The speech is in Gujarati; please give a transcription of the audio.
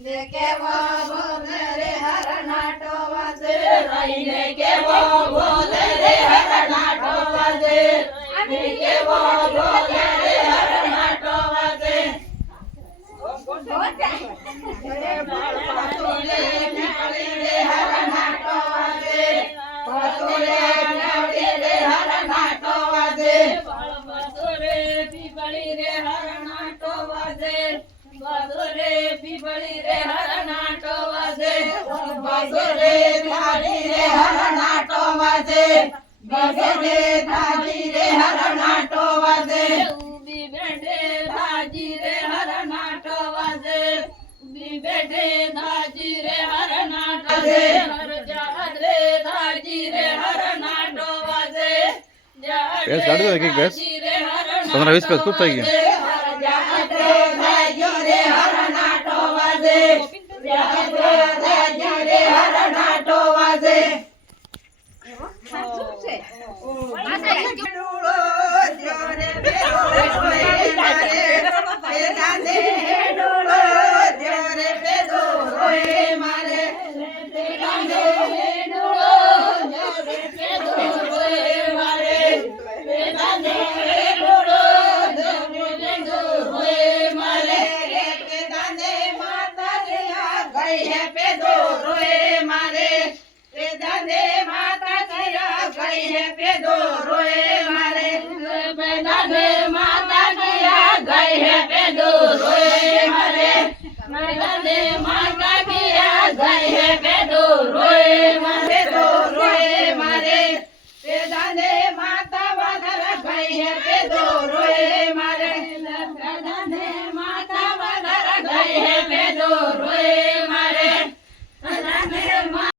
કેવો બોલે રે હરનાટો વાજે રહીને કેવો બોલે રે હરનાટો વાજે અને કેવો બોલે રે હરનાટો વાજે પતોલે નાળી રે હરનાટો વાજે પતોલે નાળી રે હરનાટો વાજે પતોલે પીપળી રે હરનાટો વાજે પતોલે પીપળી રે હરનાટો વાજે પતોલે ધારી રે હરનાટો વાજે પતોલે ધારી રે હરનાટો વાજે ઉભી બેઠે ધાજી રે હરનાટો વાજે ઉભી બેઠે ધાજી રે હરનાટો વાજે હર જાડ રે ધાજી રે હરનાટો વાજે બેસ ગાડી દો એક બેસ 15-20 પેજ ખૂબ થઈ ગયું જાડ રે ધાજો રે હરનાટો વાજે જાડ રે ધાજો રે હરનાટો વાજે સાચું છે ડોળો જોરે પેરો રોય મારે પેલા દે ડોળો જોરે પેરો રોય મારે પેલા દે ડોળો જોરે પેરો રોય મારે પેલા દે ડોળો જોરે પેરો રોય મારે પેલા દે માતા રે આ ગઈ હે પેદો રોય મારે પેલા દે માતા ગઈ હે પેદો રોય મારે પેલા દે માતા ગયા ગઈ હે પેદો રોય મારે પેલા દે માતા ગયા ગઈ હે પેદો રોય મારે